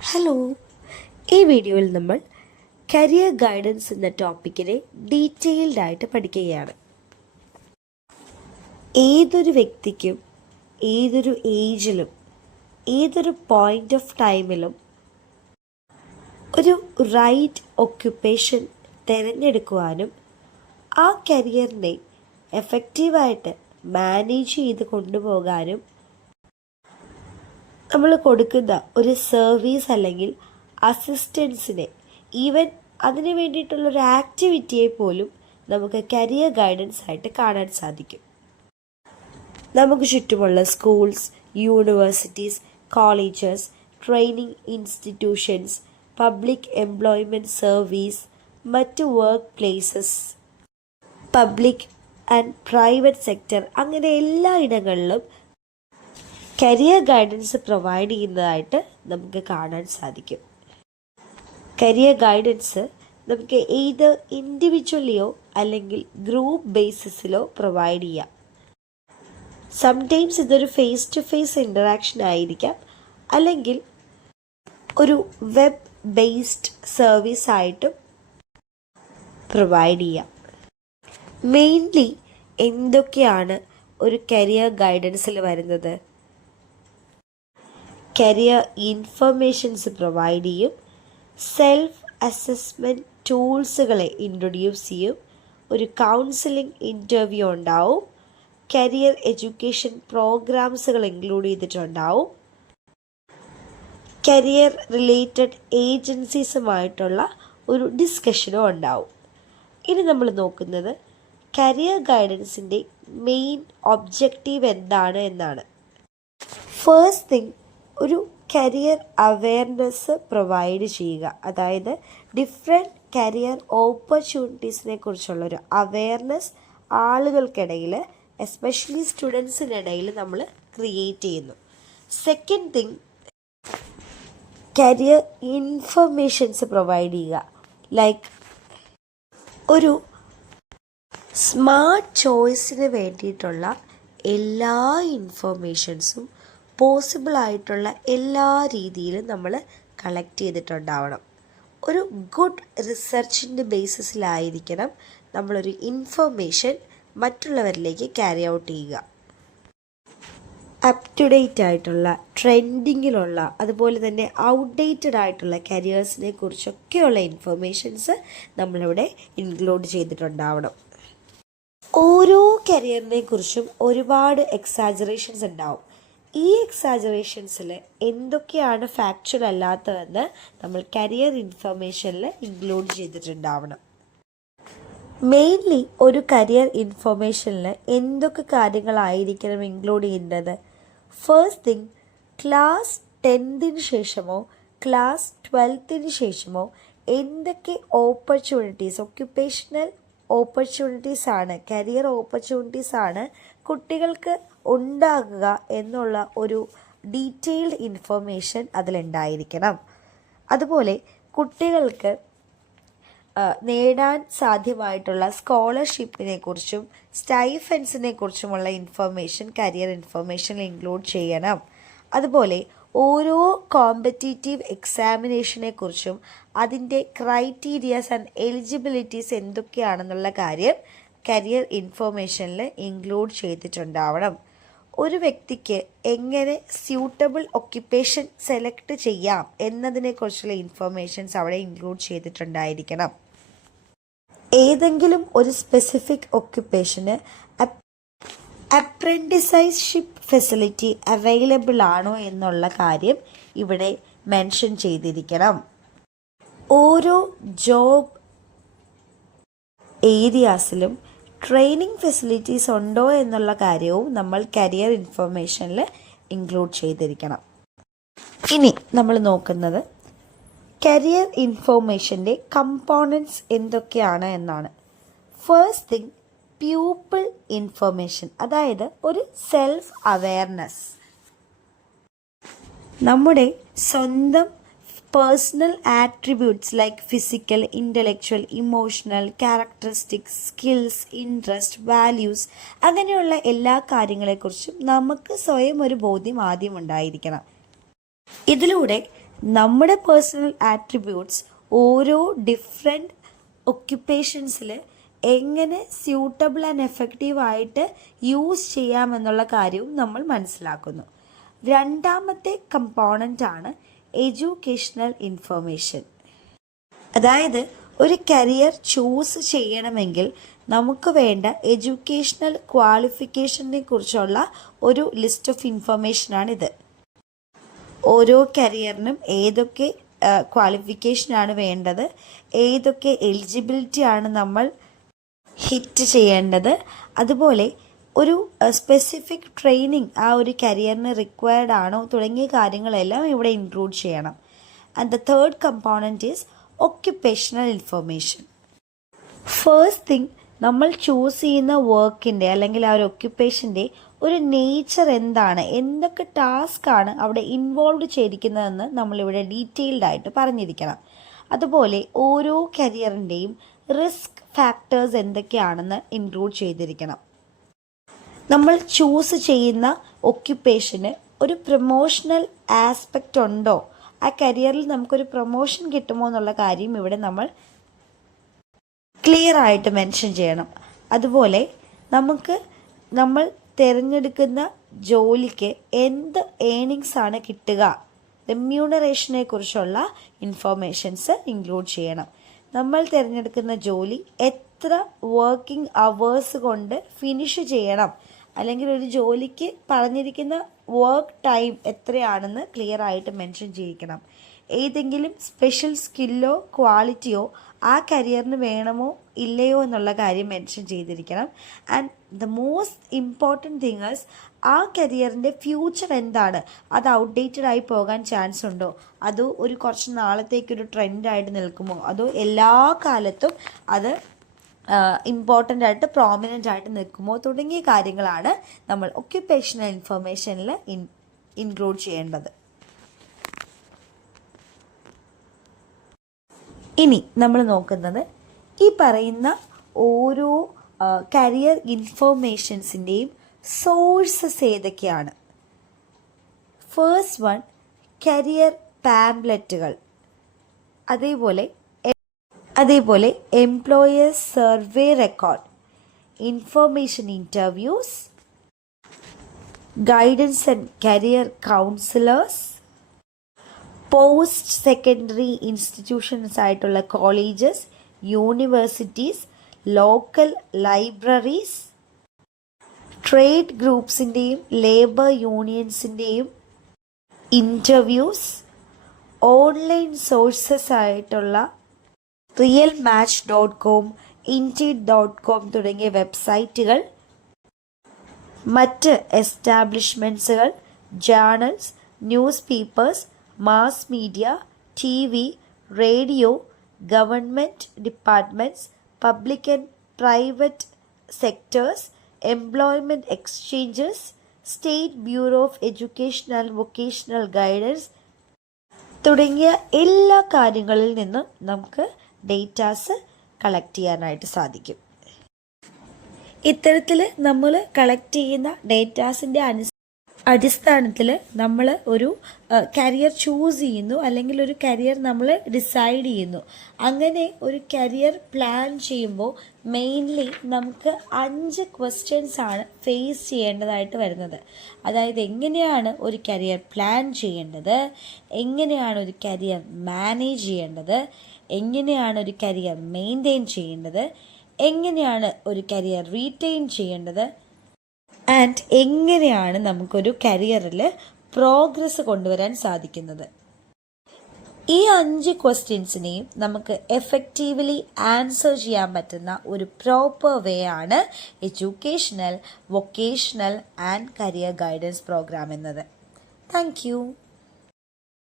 Hello, ഈ വീഡിയോയിൽ നമ്മൾ കരിയർ ഗൈഡൻസ് എന്ന ടോപ്പിക്കിനെ ഡീറ്റെയിൽഡ് ആയിട്ട് പഠിക്കുകയാണ്. ഏതൊരു വ്യക്തിക്കും ഏതൊരു ഏജിലും ഏതൊരു പോയിന്റ് ഓഫ് ടൈമിലും ഒരു റൈറ്റ് ഒക്യുപ്പേഷൻ തിരഞ്ഞെടുക്കുവാനും ആ കരിയറിനെ എഫക്റ്റീവായിട്ട് മാനേജ് ചെയ്ത് കൊണ്ടുപോകാനും നമ്മൾ കൊടുക്കുന്ന ഒരു സർവീസ് അല്ലെങ്കിൽ അസിസ്റ്റൻസിനെ, ഈവൻ അതിന് വേണ്ടിയിട്ടുള്ളൊരു ആക്ടിവിറ്റിയെ പോലും നമുക്ക് കരിയർ ഗൈഡൻസ് ആയിട്ട് കാണാൻ സാധിക്കും. നമുക്ക് ചുറ്റുമുള്ള schools, universities, colleges, training institutions, public employment service, മറ്റ് work places, public and private sector, അങ്ങനെ എല്ലാ ഇടങ്ങളിലും കരിയർ ഗൈഡൻസ് പ്രൊവൈഡ് ചെയ്യുന്നതായിട്ട് നമുക്ക് കാണാൻ സാധിക്കും. കരിയർ ഗൈഡൻസ് നമുക്ക് ഏത് ഇൻഡിവിജ്വലിയോ അല്ലെങ്കിൽ ഗ്രൂപ്പ് ബേസിസിലോ പ്രൊവൈഡ് ചെയ്യാം. സംടൈംസ് ഇതൊരു ഫേസ് ടു ഫേസ് ഇൻറ്ററാക്ഷൻ ആയിരിക്കാം, അല്ലെങ്കിൽ ഒരു വെബ് ബേസ്ഡ് സർവീസ് ആയിട്ടും പ്രൊവൈഡ് ചെയ്യാം. മെയിൻലി എന്തൊക്കെയാണ് ഒരു കരിയർ ഗൈഡൻസിൽ വരുന്നത്? കരിയർ ഇൻഫർമേഷൻസ് പ്രൊവൈഡ് ചെയ്യും, സെൽഫ് അസസ്മെൻറ്റ് ടൂൾസുകളെ ഇൻട്രൊഡ്യൂസ് ചെയ്യും, ഒരു കൗൺസിലിംഗ് ഇൻ്റർവ്യൂ ഉണ്ടാവും, കരിയർ എഡ്യൂക്കേഷൻ പ്രോഗ്രാംസുകൾ ഇൻക്ലൂഡ് ചെയ്തിട്ടുണ്ടാവും, കരിയർ റിലേറ്റഡ് ഏജൻസീസുമായിട്ടുള്ള ഒരു ഡിസ്കഷനും ഉണ്ടാവും. ഇനി നമ്മൾ നോക്കുന്നത് കരിയർ ഗൈഡൻസിൻ്റെ മെയിൻ ഒബ്ജക്റ്റീവ് എന്താണ് എന്നാണ്. ഫസ്റ്റ് തിങ്, ഒരു കരിയർ അവെയർനെസ് പ്രൊവൈഡ് ചെയ്യുക. അതായത് ഡിഫറെൻറ്റ് കരിയർ ഓപ്പർച്യൂണിറ്റീസിനെ കുറിച്ചുള്ളൊരു അവെയർനെസ് ആളുകൾക്കിടയിൽ, എസ്പെഷ്യലി സ്റ്റുഡൻസിനിടയിൽ നമ്മൾ ക്രിയേറ്റ് ചെയ്യുന്നു. Second thing, career informations provide ചെയ്യുക. ലൈക്ക് ഒരു സ്മാർട്ട് ചോയ്സിന് വേണ്ടിയിട്ടുള്ള എല്ലാ ഇൻഫർമേഷൻസും പോസിബിൾ ആയിട്ടുള്ള എല്ലാ രീതിയിലും നമ്മൾ കളക്ട് ചെയ്തിട്ടുണ്ടാവണം. ഒരു ഗുഡ് റിസർച്ചിൻ്റെ ബേസിസിലായിരിക്കണം നമ്മളൊരു ഇൻഫർമേഷൻ മറ്റുള്ളവരിലേക്ക് ക്യാരി ഔട്ട് ചെയ്യുക. അപ് ടു ഡേറ്റ് ആയിട്ടുള്ള, ട്രെൻഡിങ്ങിലുള്ള, അതുപോലെ തന്നെ ഔട്ട്ഡേറ്റഡ് ആയിട്ടുള്ള കരിയേഴ്സിനെ കുറിച്ചൊക്കെയുള്ള ഇൻഫർമേഷൻസ് നമ്മളിവിടെ ഇൻക്ലൂഡ് ചെയ്തിട്ടുണ്ടാവണം. ഓരോ കരിയറിനെ കുറിച്ചും ഒരുപാട് എക്സാജറേഷൻസ് ഉണ്ടാവും. ഈ എക്സാജറേഷൻസിൽ എന്തൊക്കെയാണ് ഫാക്ച്വൽ അല്ലാത്തതെന്ന് നമ്മൾ കരിയർ ഇൻഫർമേഷനിൽ ഇൻക്ലൂഡ് ചെയ്തിട്ടുണ്ടാവണം. മെയിൻലി ഒരു കരിയർ ഇൻഫർമേഷനിൽ എന്തൊക്കെ കാര്യങ്ങളായിരിക്കണം ഇൻക്ലൂഡ് ചെയ്യേണ്ടത്? ഫസ്റ്റ് തിങ്, ക്ലാസ് 10ന് ശേഷമോ ക്ലാസ് 12ന് ശേഷമോ എന്തൊക്കെ ഓപ്പർച്യൂണിറ്റീസ്, ഒക്യുപ്പേഷണൽ ഓപ്പർച്യൂണിറ്റീസ് ആണ്, കരിയർ ഓപ്പർച്യൂണിറ്റീസ് ആണ് കുട്ടികൾക്ക് ഉണ്ടാകുക എന്നുള്ള ഒരു ഡീറ്റെയിൽഡ് ഇൻഫർമേഷൻ അതിലുണ്ടായിരിക്കണം. അതുപോലെ കുട്ടികൾക്ക് നേടാൻ സാധ്യമായിട്ടുള്ള സ്കോളർഷിപ്പിനെ കുറിച്ചും സ്റ്റൈഫൻസിനെ കുറിച്ചുമുള്ള ഇൻഫർമേഷൻ കരിയർ ഇൻഫർമേഷനിൽ ഇൻക്ലൂഡ് ചെയ്യണം. അതുപോലെ ഓരോ കോമ്പറ്റീറ്റീവ് എക്സാമിനേഷനെ കുറിച്ചും അതിൻ്റെ ക്രൈറ്റീരിയാസ് ആൻഡ് എലിജിബിലിറ്റീസ് എന്തൊക്കെയാണെന്നുള്ള കാര്യം കരിയർ ഇൻഫർമേഷനിൽ ഇൻക്ലൂഡ് ചെയ്തിട്ടുണ്ടാവണം. ഒരു വ്യക്തിക്ക് എങ്ങനെ സ്യൂട്ടബിൾ ഒക്യുപ്പേഷൻ സെലക്ട് ചെയ്യാം എന്നതിനെക്കുറിച്ചുള്ള ഇൻഫർമേഷൻസ് അവിടെ ഇൻക്ലൂഡ് ചെയ്തിട്ടുണ്ടായിരിക്കണം. ഏതെങ്കിലും ഒരു സ്പെസിഫിക് ഒക്യുപ്പേഷന് അപ്രൻറ്റിസൈസ്ഷിപ്പ് ഫെസിലിറ്റി അവൈലബിൾ ആണോ എന്നുള്ള കാര്യം ഇവിടെ മെൻഷൻ ചെയ്തിരിക്കണം. ഓരോ ജോബ് ഏരിയാസിലും ട്രെയിനിങ് ഫെസിലിറ്റീസ് ഉണ്ടോ എന്നുള്ള കാര്യവും നമ്മൾ കരിയർ ഇൻഫർമേഷനിൽ ഇൻക്ലൂഡ് ചെയ്തിരിക്കണം. ഇനി നമ്മൾ നോക്കുന്നത് കരിയർ ഇൻഫർമേഷൻ്റെ കമ്പോണൻറ്റ്സ് എന്തൊക്കെയാണ് എന്നാണ്. ഫസ്റ്റ് തിങ്, പ്യൂപ്പിൾ ഇൻഫർമേഷൻ, അതായത് ഒരു സെൽഫ് അവെയർനെസ്. നമ്മുടെ സ്വന്തം personal attributes like physical, intellectual, emotional, characteristics, skills, interest, values, അങ്ങനെയുള്ള എല്ലാ കാര്യങ്ങളെക്കുറിച്ചും നമുക്ക് സ്വയം ഒരു ബോധ്യം ആദ്യം ഉണ്ടായിരിക്കണം. ഇതിലൂടെ നമ്മുടെ പേഴ്സണൽ ആട്രിബ്യൂട്ട്സ് ഓരോ ഡിഫറെൻറ്റ് ഒക്യുപ്പേഷൻസിൽ എങ്ങനെ സ്യൂട്ടബിൾ ആൻഡ് എഫക്റ്റീവായിട്ട് യൂസ് ചെയ്യാമെന്നുള്ള കാര്യവും നമ്മൾ മനസ്സിലാക്കുന്നു. രണ്ടാമത്തെ കമ്പോണൻ്റ് ആണ് എഡ്യൂക്കേഷണൽ ഇൻഫർമേഷൻ. അതായത് ഒരു കരിയർ ചൂസ് ചെയ്യണമെങ്കിൽ നമുക്ക് വേണ്ട എഡ്യൂക്കേഷണൽ ക്വാളിഫിക്കേഷനെ കുറിച്ചുള്ള ഒരു ലിസ്റ്റ് ഓഫ് ഇൻഫർമേഷനാണിത്. ഓരോ കരിയറിനും ഏതൊക്കെ ക്വാളിഫിക്കേഷനാണ് വേണ്ടത്, ഏതൊക്കെ എലിജിബിലിറ്റി ആണ് നമ്മൾ ഹിറ്റ് ചെയ്യേണ്ടത്, അതുപോലെ ഒരു സ്പെസിഫിക് ട്രെയിനിങ് ആ ഒരു കരിയറിന് റിക്വയർഡ് ആണോ തുടങ്ങിയ കാര്യങ്ങളെല്ലാം ഇവിടെ ഇൻക്ലൂഡ് ചെയ്യണം. And the third component is occupational information. First thing, നമ്മൾ ചൂസ് ചെയ്യുന്ന വർക്കിൻ്റെ അല്ലെങ്കിൽ ആ ഒരു ഒക്യുപ്പേഷൻ്റെ ഒരു നേച്ചർ എന്താണ്, എന്തൊക്കെ ടാസ്ക് ആണ് അവിടെ ഇൻവോൾവ് ചെയ്തിരിക്കുന്നതെന്ന് നമ്മളിവിടെ ഡീറ്റെയിൽഡ് ആയിട്ട് പറഞ്ഞിരിക്കണം. അതുപോലെ ഓരോ കരിയറിൻ്റെയും റിസ്ക് ഫാക്ടേഴ്സ് എന്തൊക്കെയാണെന്ന് ഇൻക്ലൂഡ് ചെയ്തിരിക്കണം. നമ്മൾ ചൂസ് ചെയ്യുന്ന ഒക്യുപ്പേഷന് ഒരു പ്രൊമോഷണൽ ആസ്പെക്റ്റ് ഉണ്ടോ, ആ കരിയറിൽ നമുക്കൊരു പ്രൊമോഷൻ കിട്ടുമോ എന്നുള്ള കാര്യം ഇവിടെ നമ്മൾ ക്ലിയർ ആയിട്ട് മെൻഷൻ ചെയ്യണം. അതുപോലെ നമ്മൾ തിരഞ്ഞെടുക്കുന്ന ജോലിക്ക് എന്ത് ഏണിങ്സ് ആണ് കിട്ടുക, റെമ്യൂണറേഷനെ കുറിച്ചുള്ള ഇൻഫർമേഷൻസ് ഇൻക്ലൂഡ് ചെയ്യണം. നമ്മൾ തിരഞ്ഞെടുക്കുന്ന ജോലി എത്ര വർക്കിംഗ് അവേഴ്സ് കൊണ്ട് ഫിനിഷ് ചെയ്യണം, അല്ലെങ്കിൽ ഒരു ജോലിക്ക് പറഞ്ഞിരിക്കുന്ന വർക്ക് ടൈം എത്രയാണെന്ന് ക്ലിയർ ആയിട്ട് മെൻഷൻ ചെയ്യിക്കണം. ഏതെങ്കിലും സ്പെഷ്യൽ സ്കില്ലോ ക്വാളിറ്റിയോ ആ കരിയറിന് വേണമോ ഇല്ലയോ എന്നുള്ള കാര്യം മെൻഷൻ ചെയ്തിരിക്കണം. And the most important thing is ആ കരിയറിൻ്റെ ഫ്യൂച്ചർ എന്താണ്, അത് ഔട്ട്ഡേറ്റഡ് ആയി പോകാൻ ചാൻസ് ഉണ്ടോ, അതോ ഒരു കുറച്ച് നാളത്തേക്കൊരു ട്രെൻഡായിട്ട് നിൽക്കുമോ, അതോ എല്ലാ കാലത്തും അത് ഇമ്പോർട്ടൻ്റ് ആയിട്ട് പ്രോമിനൻ്റ് ആയിട്ട് നിൽക്കുമോ തുടങ്ങിയ കാര്യങ്ങളാണ് നമ്മൾ ഒക്യുപ്പേഷണൽ ഇൻഫർമേഷനിൽ ഇൻക്ലൂഡ് ചെയ്യേണ്ടത്. ഇനി നമ്മൾ നോക്കുന്നത് ഈ പറയുന്ന ഓരോ കരിയർ ഇൻഫർമേഷൻസിൻ്റെയും സോഴ്സസ് ഏതൊക്കെയാണ്. ഫേസ്റ്റ് വൺ, കരിയർ പാംപ്ലെറ്റുകൾ, അതേപോലെ employers survey record, information interviews, guidance and career counsellors, post secondary institutions ആയിട്ടുള്ള colleges, universities, local libraries, trade ഗ്രൂപ്പ്സിൻ്റെയും ലേബർ യൂണിയൻസിൻ്റെയും ഇൻ്റർവ്യൂസ്, ഓൺലൈൻ സോഴ്സസ് ആയിട്ടുള്ള realmatch.com, indeed.com തുടങ്ങിയ വെബ്സൈറ്റുകൾ, മറ്റ് എസ്റ്റാബ്ലിഷ്മെൻറ്റ്സുകൾ, journals, news papers, mass media, TV, radio, government departments, public and private sectors, employment exchanges, state bureau of education and vocational guidance തുടങ്ങിയ എല്ലാ കാര്യങ്ങളിൽ നിന്നും നമുക്ക് ഡേറ്റാസ് കളക്ട് ചെയ്യാനായിട്ട് സാധിക്കും. ഇത്തരത്തിൽ നമ്മൾ കളക്ട് ചെയ്യുന്ന ഡേറ്റാസിൻ്റെ അടിസ്ഥാനത്തിൽ നമ്മൾ ഒരു കരിയർ ചൂസ് ചെയ്യുന്നു, അല്ലെങ്കിൽ ഒരു കരിയർ നമ്മൾ ഡിസൈഡ് ചെയ്യുന്നു. അങ്ങനെ ഒരു കരിയർ പ്ലാൻ ചെയ്യുമ്പോൾ മെയിൻലി നമുക്ക് 5 ക്വസ്റ്റ്യൻസ് ആണ് ഫേസ് ചെയ്യേണ്ടതായിട്ട് വരുന്നത്. അതായത് എങ്ങനെയാണ് ഒരു കരിയർ പ്ലാൻ ചെയ്യേണ്ടത്, എങ്ങനെയാണ് ഒരു കരിയർ മാനേജ് ചെയ്യേണ്ടത്, എങ്ങനെയാണ് ഒരു കരിയർ മെയിൻറ്റെയിൻ ചെയ്യേണ്ടത്, എങ്ങനെയാണ് ഒരു കരിയർ റീറ്റെയിൻ ചെയ്യേണ്ടത്, ആൻഡ് എങ്ങനെയാണ് നമുക്കൊരു കരിയറിൽ പ്രോഗ്രസ് കൊണ്ടുവരാൻ സാധിക്കുന്നത്. ഈ 5 ക്വസ്റ്റ്യൻസിനെയും നമുക്ക് എഫക്റ്റീവ്ലി ആൻസർ ചെയ്യാൻ പറ്റുന്ന ഒരു പ്രോപ്പർ വേ ആണ് educational, vocational and career guidance programme എന്നത്. Thank U.